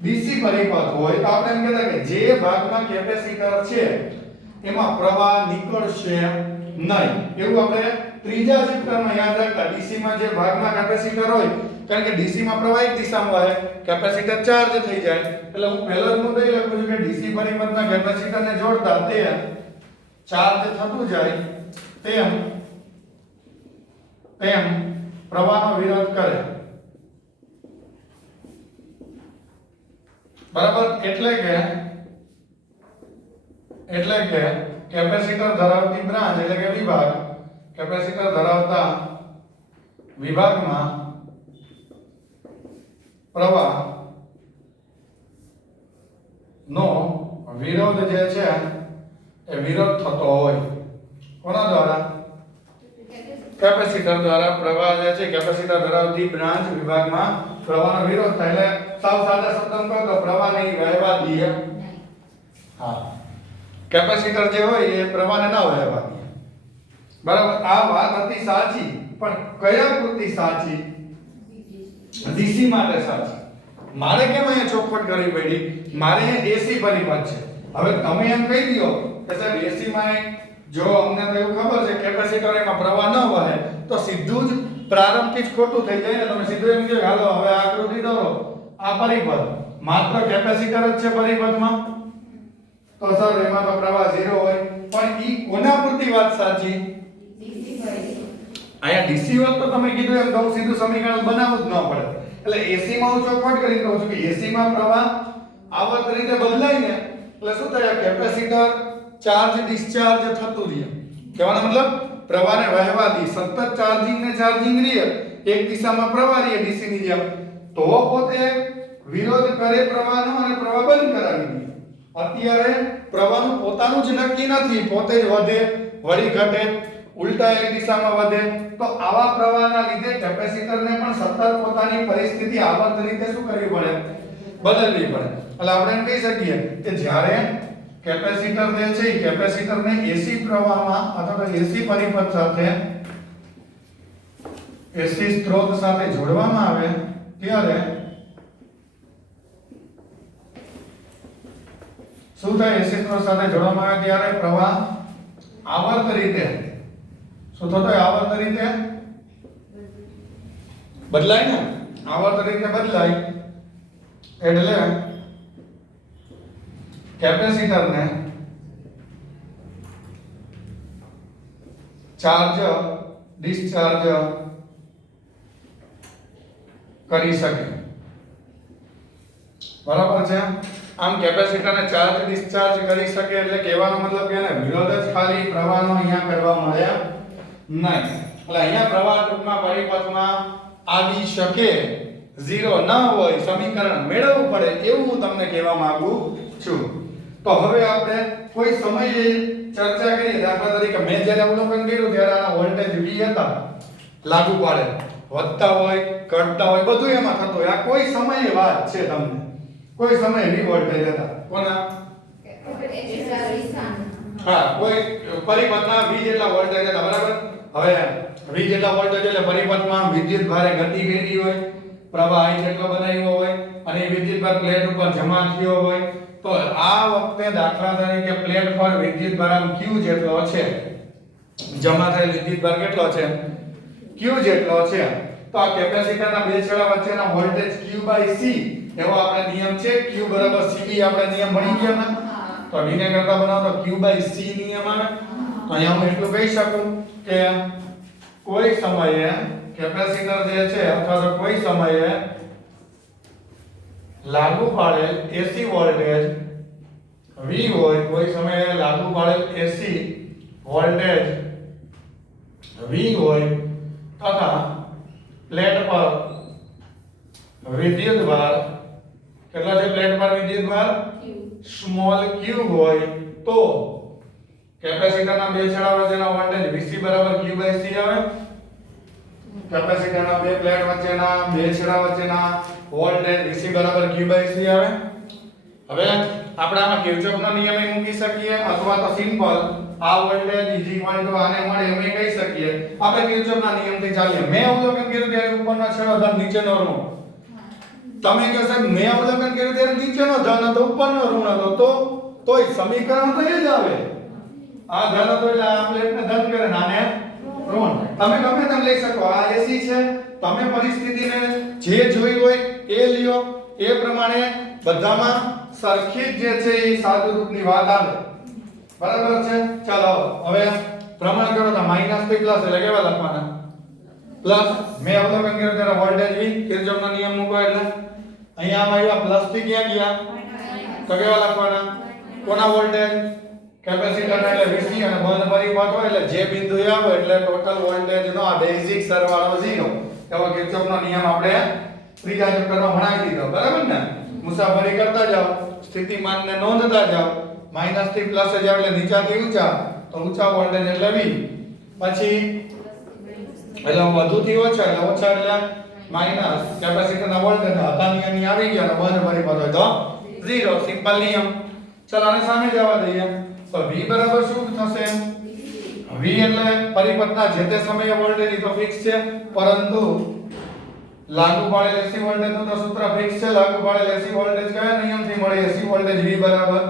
ડીસી પરિપથ હોય તો આપણે એમ કહેતા કે જે ભાગમાં કેપેસિટર છે એમાં પ્રવાહ નીકળશે નહીં. એવું આપણે ત્રીજા ચેપ્ટરમાં યાદ રાખતા. ડીસી માં જે ભાગમાં કેપેસિટર હોય, કારણ કે ડીસી માં પ્રવાહ એક દિશામાં વહે, કેપેસિટર ચાર્જ થઈ જાય. એટલે હું પહેલો જ મુદ્દો એ લખું છું કે ડીસી પરિપથના કેપેસિટરને જોડતા તે ચાર્જ થતું જાય તેમ પ્રવાહનો વિરોધ કરે. બરાબર. એટલે કે કેપેસિટર ધરાવતી બ્રાન્ચ એટલે કે વિભાગ, કેપેસિટર ધરાવતા વિભાગમાં પ્રવાહ નો વિરોધ જે છે એ વિરોધ થતો હોય. કોના દ્વારા? કેપેસિટર દ્વારા. પ્રવાહ જે છે કેપેસિટર ધરાવતી બ્રાન્ચ વિભાગમાં પ્રવાહનો વિરોધ થાય. એટલે સાવ સાદા શબ્દમાં કહો તો પ્રવાહ નહીં વહેવા દે. હા, કેપેસિટર જે હોય એ પ્રવાહને ના વહેવા દે. બરાબર. આ વાત હતી સાચી, પણ કયા પૂરતી સાચી? ડીસી માટે સાચી. મારે કેમ અહીંયા ચોખવટ કરવી પડી? મારે એસી પરિપથ છે. હવે તમે એમ કહી દો કે સાહેબ એસી માં જો અમને તો એવું ખબર છે કેપેસિટર એમાં પ્રવાહ ન વહે તો સીધું જ પ્રારંભથી જ ખોટું થઈ જાય ને. તમે સીધું એમ કહો હાલો હવે આકૃતિ દોરો. આ પરિપથ માત્ર કેપેસિટર જ છે પરિપથમાં તો સર એમાં તો પ્રવાહ 0 હોય. પણ ઈ કોના પૂરતી વાત સાચી? અહીંયા ડીસી હોત તો તમે કીધું એમ તો સીધું સમીકરણ બનાવવું જ ન પડે. એટલે એસી માં હું ચોખવટ કરી કહું છું કે એસી માં પ્રવાહ આવર્ત રીતે બદલાય ને એટલે શું થાય? કેપેસિટર ચાર્જ ડિસ્ચાર્જ થતું રહે. કહેવાનો મતલબ પ્રવાહને વહેવા દે. સતત ચાર્જિંગ ને ચાર્જિંગ રહે. એક દિશામાં પ્રવાહ રહે ડીસી ની જેમ. તો પોતે વિરોધ કરે પ્રવાહનો અને પ્રવાહ બંધ કરાવી દે. અત્યારે પ્રવાહનું પોતાનું જ નક્કી નથી, પોતે જ વધે વળી ઘટે ઉલટા એક દિશામાં વધે. તો આવા પ્રવાહના લીધે કેપેસિટરને પણ સતત પોતાની પરિસ્થિતિ આવર્ત રીતે શું કરવી પડે? બદલવી પડે. એટલે આપણે એમ કહી શકીએ કે જ્યારે કેપેસિટર જે છે એ કેપેસિટરને એસી પ્રવાહમાં અથવા તો એસી પરિપથ સાથે એસી સ્ત્રોત સાથે જોડવામાં આવે ત્યારે શું થાય? એસી સ્ત્રોત સાથે જોડવામાં આવે ત્યારે પ્રવાહ આવર્ત રીતે શું થતો હોય? આવર્ત રીતે બદલાય ને. આવર્ત રીતે બદલાય એટલે કેપેસિટરને ચાર્જ ડિસ્ચાર્જ કરી શકે. બરાબર છે. આમ કેપેસિટરને ચાર્જ ડિસ્ચાર્જ કરી શકે એટલે કહેવાનો મતલબ કે એને વિરોધ જ ખાલી પ્રવાહનો અહીંયા કરવા મળે નહીં. એટલે અહીંયા પ્રવાહ ટૂંકમાં પરિપથમાં આવી શકે 0 ન હોય સમીકરણ મેળવવું પડે એવું હું તમને કહેવા માંગુ છું. તો હવે આપણે કોઈ સમયે ચર્ચા કરીએ. દાખલા તરીકે મેં જ્યારે અવલોકન કર્યું ત્યારે આના વોલ્ટેજ V હતા લાગુ પાડે. વધતા હોય ઘટતા હોય બધું એમાં થતું હોય આ કોઈ સમયની વાત છે તમને કોઈ સમયે v વોલ્ટેજ હતા કોના હા કોઈ પરિપથના v જેટલા વોલ્ટેજ હતા બરાબર હવે v જેટલા વોલ્ટેજ એટલે પરિપથમાં વિદ્યુત ભારે ગતિ કરી હોય પ્રવાહ I જેટલો બનાવ્યો હોય અને એ વિદ્યુત ભાર પ્લેટ ઉપર જમા થયો હોય તો આ વખતે દાખલા તરીકે પ્લેટ પર વિદ્યુત ભાર q જેટલો છે જમા થયેલ વિદ્યુત ભાર કેટલો છે q જેટલો છે તો આ કેપેસિટરના બે છેડા વચ્ચેના વોલ્ટેજ q/c એવો આપણે નિયમ છે q = cb આપણે નિયમ ભણી ગયા ને તો v ને કરતા બનાવો તો q/c નિયમ આવે તો અહીંયા હું એટલું કહી શકું કે કોઈ સમયે કેપેસિટર જે છે અથવા તો કોઈ સમયે લાગુ પાડેલ AC વોલ્ટેજ V હોય કોઈ સમયે લાગુ પાડેલ AC વોલ્ટેજ V હોય તથા પ્લેટ પર વિદ્યુત ભાર કેટલા છે પ્લેટ પર વિદ્યુત ભાર સ્મોલ q હોય તો કેપેસિટરના બે છેડા વચ્ચેના વોલ્ટેજ VC = q/c આવે કેપેસિટરના બે પ્લેટ વચ્ચેના બે છેડા વચ્ચેના વોલ્ટેજ VC = q/c આવે હવે આપણે આમાં કિર્ચોફનો નિયમ મૂકી શકીએ અથવા તો સિમ્પલ આ વોલ્ટેજ આને મળે એમ કહી શકીએ આપણે કિર્ચોફના નિયમથી ચાલીએ મેં અવલોકન કર્યું ત્યારે ઉપરનો છેડો ધન નીચેનો ઋણ તમે કહો સાહેબ મેં અવલોકન કર્યું ત્યારે નીચેનો ધન હતો ઉપરનો ઋણ હતો તોય સમીકરણ તો એ જ આવે આ ધન હતો એટલે આ પ્લેટને ધન કરે ને આને ઋણ તમે ગમે તેમ લઈ શકો આ AC છે તમે પરિસ્થિતિને જે જોઈ હોય એ લ્યો એ પ્રમાણે બધામાં સરખી જ જે છે એ સાદુ રૂપની વાત આવે બરાબર છે ચાલો હવે પ્રમાણ કરો તો માઈનસ થી પ્લસ એટલે કેવા લખવાના પ્લસ મેં અવલોકન કર્યું ત્યારે વોલ્ટેજ V કિર્ચોફનો નિયમ મૂકો એટલે અહીંયા આમાં આવ્યા પ્લસ થી ક્યાં ગયા તો કેવા લખવાના કોના વોલ્ટેજ કેપેસિટર એટલે VC અને બંધ પરિપથ હોય એટલે જે બિંદુએ આવે એટલે ટોટલ વોલ્ટેજ નો આ બેઝિક સરવાળો 0 એવો કિર્ચોફનો નિયમ આપણે ત્રીજા ચેપ્ટરમાં ભણાવી દીધો બરાબર ને મુસાફરી કરતા જાઓ સ્થિતિમાનને નોંધતા જાઓ માઈનસ થી પ્લસ જાવ એટલે નીચાથી ઊંચા તો ઊંચા વોલ્ટેજ એટલે V પછી એટલે વધુથી ઓછા એટલે ઓછા એટલે માઈનસ કેપેસિટરના વોલ્ટેજ હતા નિયમની આવી ગયા અને બંધ પરિપથ હોય તો 0 સિમ્પલ નિયમ ચાલો આને સામે જવા દઈએ તો V બરાબર શું થશે V એટલે પરિપથના જે તે સમયે વોલ્ટેજ તો ફિક્સ છે પરંતુ લાગુ પાડેલ AC વોલ્ટેજ નું તો સૂત્ર ફિક્સ છે લાગુ પાડેલ AC વોલ્ટેજ કયા નિયમથી મળે AC વોલ્ટેજ V બરાબર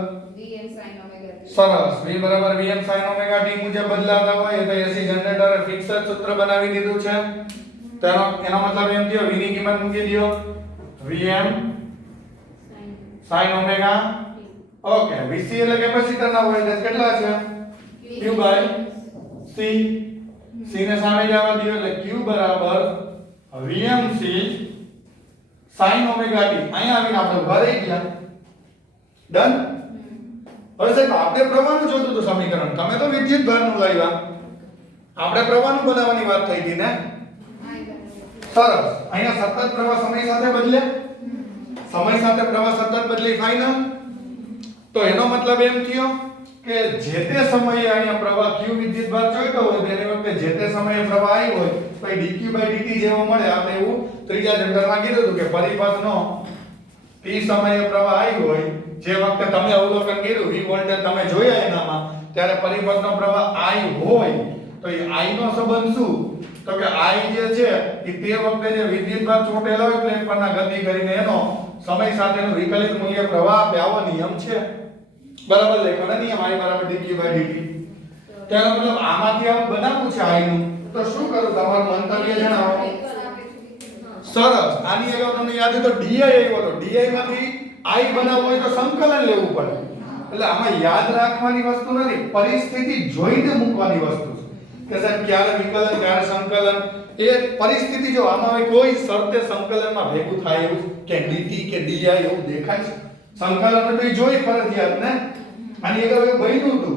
સરસ V બરાબર Vm sin omega t મુજબ બદલાતા હોય તો AC જનરેટરે ફિક્સ જ સૂત્ર બનાવી દીધું છે એનો મતલબ એમ થયો V ની કિંમત મૂકી દો Vm sin omega okay VC એટલે કેપેસિટરના વોલ્ટેજ કેટલા છે q/c c ને સામે જવા દો એટલે q બરાબર Vmc sin omega t અહીંયા આવીને આપણે ઉભા રહી ગયા ડન હવે સાહેબ આપણે પ્રવાહનું જોતું હતું સમીકરણ તમે તો વિદ્યુત ભારનું લાવ્યા આપણે પ્રવાહનું બનાવવાની વાત થઈ હતી ને સરસ અહીંયા સતત પ્રવાહ સમય સાથે બદલે સમય સાથે પ્રવાહ સતત બદલી ફાઇનલ તો એનો મતલબ એમ થયો કે જે તે સમયે અહીંયા પ્રવાહ q વિદ્યુત ભાર જોઈતો હોય તેની વખતે જે તે સમયે પ્રવાહ આવ્યો હોય તો dq/dt જેવો મળે આપણે એવું ત્રીજા ચેપ્ટરમાં કીધું હતું કે પરિપથનો t સમયે પ્રવાહ આવ્યો હોય જે વખતે તમે અવલોકન કર્યું v વોલ્ટેજ તમે જોયા એનામાં ત્યારે પરિપથનો પ્રવાહ I હોય તો એ I નો સંબંધ શું તો કે I જે છે એ તે વખતે જે વિદ્યુત ભાર ચોટેલો હોય પ્લેટ પરના ગતિ કરીને એનો સમય સાથેનું વિકલિત મૂલ્ય પ્રવાહ આપે આવો નિયમ છે બરાબર લેખવાનો નિયમ I = dq/dt તેનો મતલબ આમાંથી આવું બનાવવું છે I નું તો શું કરું તમારું મંતવ્ય જણાવો સરસ આની અગાઉ તમને યાદ હોય તો di આવ્યો તો di માંથી I બનાવવું હોય તો સંકલન લેવું પડે એટલે આમાં યાદ રાખવાની વસ્તુ નથી પરિસ્થિતિ જોઈને મૂકવાની વસ્તુ છે કે સાહેબ ક્યારે વિકલન ક્યારે સંકલન એ પરિસ્થિતિ જો આમાં હોય કોઈ શરતે સંકલનમાં ભેગું થાય એવું કે dt કે di એવું દેખાય છે સંકલન તો એ જોઈ ફરજિયાત ને આની અગાઉ એવું બન્યું હતું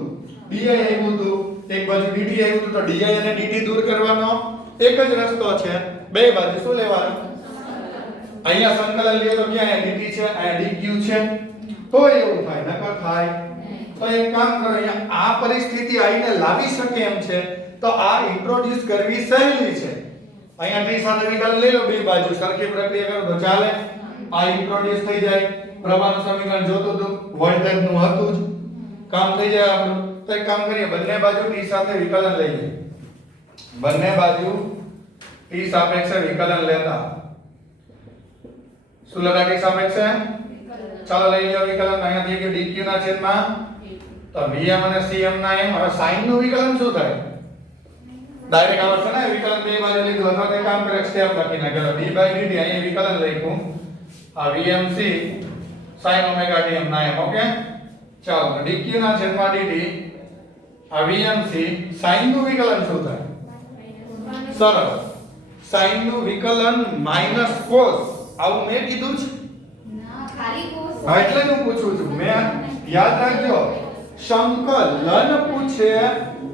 di આવ્યું હતું એક બાજુ dt આવ્યું હતું તો di અને dt દૂર કરવાનો એક જ રસ્તો છે બે બાજુ શું લેવાનું અહીંયા સંકલન લ્યો તો ક્યાં અહીંયા dt છે અહીંયા dq છે તો એવું થાય નકર થાય તો એક કામ કરો અહીંયા આ પરિસ્થિતિ આઈને લાવી શકે એમ છે તો આ ઇન્ટ્રોડ્યુસ કરવી સહેલી છે અહીંયા t સાથે વિકલન લઈ લો બે બાજુ સરખી પ્રક્રિયા કરો તો ચાલે આ ઇન્ટ્રોડ્યુસ થઈ જાય પ્રવાહનું સમીકરણ જોતું હતું વોલ્ટેજ નું હતું જ કામ થઈ જાય આપણું તો એક કામ કરીએ બંને બાજુ t સાથે વિકલન લઈએ બંને બાજુ t સાપેક્ષે વિકલન લેતા શું લેતા t સાપેક્ષે ચાલો લઈ લો વિકલન અહીંયા થઈ ગયું dq ના છેદમાં તો vm અને cm ના m હવે sin નું વિકલન શું થાય ડાયરેક્ટ આવશે ને વિકલન બે બાજુ લીધું અથવા તો કામ કરે સ્ટેપ લખી નાખેલો d by dt અહીંયા વિકલન લખ્યું આ vmc sin omega tm ના m ઓકે ચાલો dq ના છેદમાં dt આ vmc sin નું વિકલન શું થાય સરસ sin નું વિકલન માઈનસ cos આવું મેં કીધું છે ના ખાલી કોસ હા એટલે હું પૂછું છું મેં યાદ રાખજો સંકલન પૂછે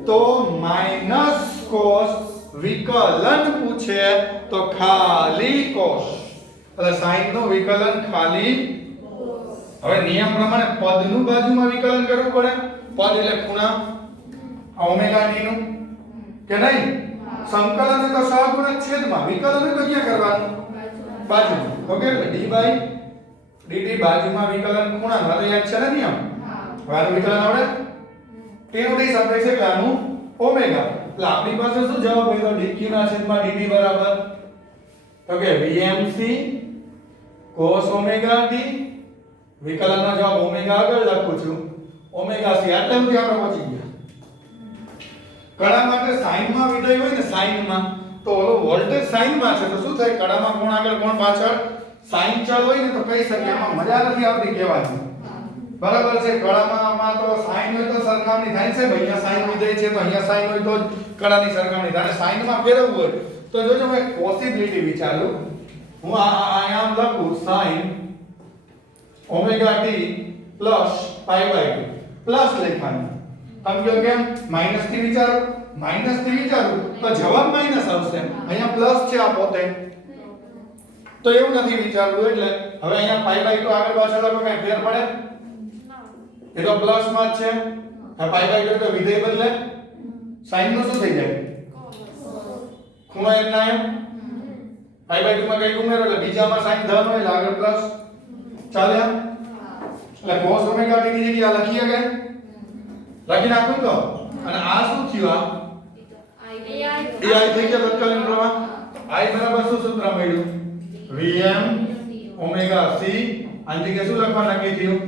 તો માઈનસ cos વિકલન પૂછે તો ખાલી cos એટલે sin નું વિકલન ખાલી હવે નિયમ પ્રમાણે પદનું બાજુમાં વિકલન કરવું પડે પદ એટલે ખૂણા ઓમેગા t નું કે નહીં સંકલન તો સહગુણક છેદમાં વિકલન તો ક્યાં કરવાનું બાજુમાં ઓકે એટલે d by dt બાજુમાં વિકલન ખૂણા માં તો યાદ છે ને નિયમ આનું વિકલન આવડે t નું t સાપેક્ષે એટલે આનું ઓમેગા એટલે આપણી પાસે શું જવાબ આવ્યો dq ના છેદમાં dt બરાબર તો કે vmc cos omega t વિકલનનો જવાબ ઓમેગા આગળ લખું છું ઓમેગા c આટલાથી આપણે પહોંચી ગયા કડા માટે sin માં વિધેય હોય ને sin માં તો ઓલો વોલ્ટેજ sin માં છે તો શું થાય કડામાં કોણ આગળ કોણ પાછળ sin ચલ હોય ને તો કહી શકીએ આમાં મજા નથી આવતી કહેવાની બરાબર છે કડામાં તો sin હોય તો સરખામણી થાય છે ભાઈ અહીંયા sin વિધેય છે તો અહીંયા sin હોય તો જ કડાની સરખામણી થાય sin માં ફેરવવું હોય તો જોજો મેં પોસિબિલિટી વિચારું હું અહીંયા આમ લખું sin omega t plus pi by 2 plus લખવાનું તમે કહો કેમ માઈનસ થી વિચારો માઈનસ થી વિચારું તો જવાબ માઈનસ આવશે અહીંયા પ્લસ છે આ પોતે તો એવું નથી વિચારવું એટલે હવે અહીંયા પાઈ બાય 2 આગળ પાછળ લખો કઈ ફેર પડે એ તો પ્લસ માં જ છે આ પાઈ બાય 2 તો વિધેય બદલે sin નું શું થઈ જાય ખૂણો એમ ના એમ પાઈ બાય 2 માં કઈ ઉમેરો એટલે બીજામાં sin ધન હોય એટલે આગળ પ્લસ ચાલે એટલે cos ઓમેગા t ની જગ્યાએ લખીએ કે લખી નાખું તો અને આ શું થયું આ ai થઈ ગયો તત્કાલીન પ્રવાહ I બરાબર શું સૂત્ર મળ્યું Vm ઓમેગા c આની જગ્યાએ શું લખવા નક્કી થયું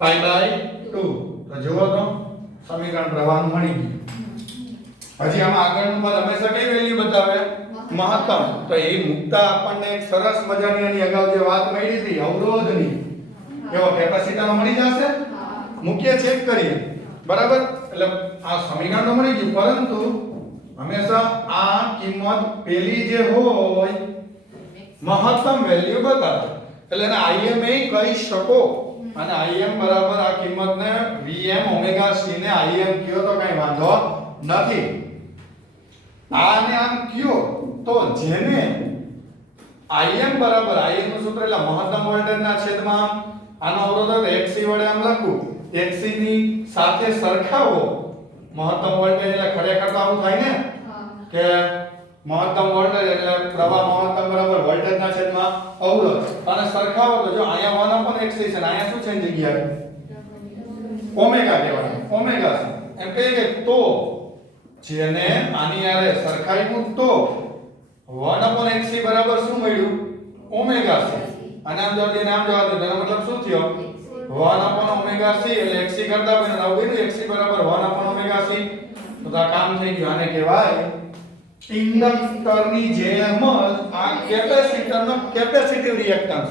પાઈ બાય 2 તો જુઓ તો સમીકરણ પ્રવાહનું મળી ગયું હજી આમાં આગળનું પદ હંમેશા કઈ વેલ્યુ બતાવે મહત્તમ તો એ મુક્તા આપણને એક સરસ મજાની આની અગાઉ જે વાત મળી હતી અવરોધની એવો કેપેસિટરનો મળી જશે મૂકીએ ચેક કરીએ બરાબર એટલે આ સમીકરણ તો મળી ગયું પરંતુ હંમેશા આ કિંમત પેલી જે હોય મહત્તમ વેલ્યુ બતાવે એટલે એને Im એ કહી શકો અને Im બરાબર આ કિંમતને Vm ઓમેગા c ને Im કયો તો કઈ વાંધો નથી આને આમ કયો તો જેને Im બરાબર Im નું સૂત્ર એટલે મહત્તમ વોલ્ટેજના છેદમાં આનો અવરોધ xc વડે આમ લખું xc ની સાથે સરખાવો મહત્તમ વોલ્ટેજ એટલે ખરેખર તો આવું થાય ને કે મહત્તમ વોલ્ટેજ એટલે પ્રવાહ મહત્તમ બરાબર વોલ્ટેજના છેદમાં અવરોધ અને સરખાવો તો જો અહીંયા 1 xc છે અને અહીંયા શું છે એની જગ્યાએ ઓમેગા કહેવાય ઓમેગા છે એમ કહીએ કે તો જેને આની આરે સરખાવ્યું તો 1 xc બરાબર શું મળ્યું ઓમેગા c અને આમ જો દે નામ જવા દે તેનો મતલબ શું થયો 1 ઓમેગા c એટલે xc કરતા પણ આવું ગયું xc બરાબર 1 ઓમેગા c તો આ કામ થઈ ગયું આને કહેવાય ઇન્ડક્ટરની જેમ જ આ કેપેસિટરનો કેપેસિટિવ રિએક્ટન્સ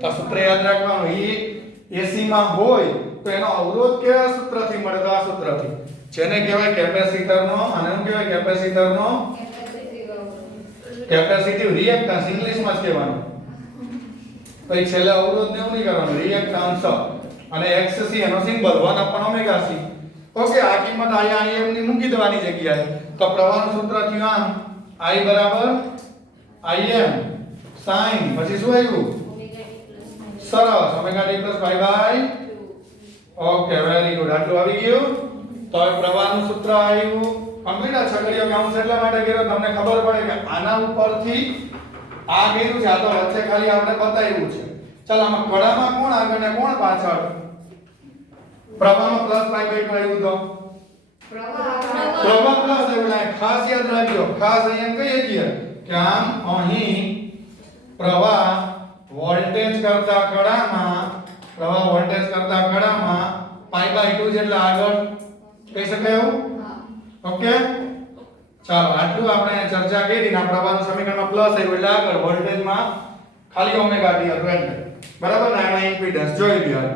તો સૂત્ર યાદ રાખવાનું એ એસી માં હોય તો એનો અવરોધ કેવા સૂત્રથી મળે તો આ સૂત્રથી જેને કહેવાય કેપેસિટરનો અને શું કહેવાય કેપેસિટરનો કેપેસિટિવ રિએક્ટન્સ ઇંગ્લિશમાં જ કહેવાનું પછી છેલ્લે અવરોધ ને એવું નહીં કરવાનું રિએક્ટન્સ અને xc એનો સિમ્બોલ 1 ઓમેગા c ઓકે આ કિંમત અહીંયા Im ની મૂકી દેવાની જગ્યાએ તો પ્રવાહનું સૂત્ર થયું આમ I બરાબર Im sin પછી શું આવ્યું સરસ omega t pi bye okay very good આટલું આવી ગયું તો હવે પ્રવાહનું સૂત્ર આવ્યું કમ્પ્લીટ આ છગડીયો કાઉન્સ એટલા માટે કર્યો તમને ખબર પડે કે આના ઉપરથી આ કર્યું છે, આ તો વચ્ચે ખાલી આપણે બતાવ્યું છે. ચાલ આમાં કડામાં કોણ આગળ ને કોણ પાછળ? પ્રવાહમાં પ્લસ y/2 આવ્યું તો પ્રવાહ પ્લસ આવ્યું ને ખાસ યાદ રાખજો, ખાસ અહીંયા કહીએ છીએ કે આમ અહીં પ્રવાહ વોલ્ટેજ કરતા કડામાં π/2 જેટલા આગળ કહી શકાય એવું. ઓકે ચાલો આટલું આપણે ચર્ચા કરી ને આ પ્રવાહનું સમીકરણમાં પ્લસ આવ્યું એટલે આગળ વોલ્ટેજમાં ખાલી ઓમેગા t હતું એટલે બરાબર ને. આમાં ઇમ્પિડન્સ જોઈ લ્યો.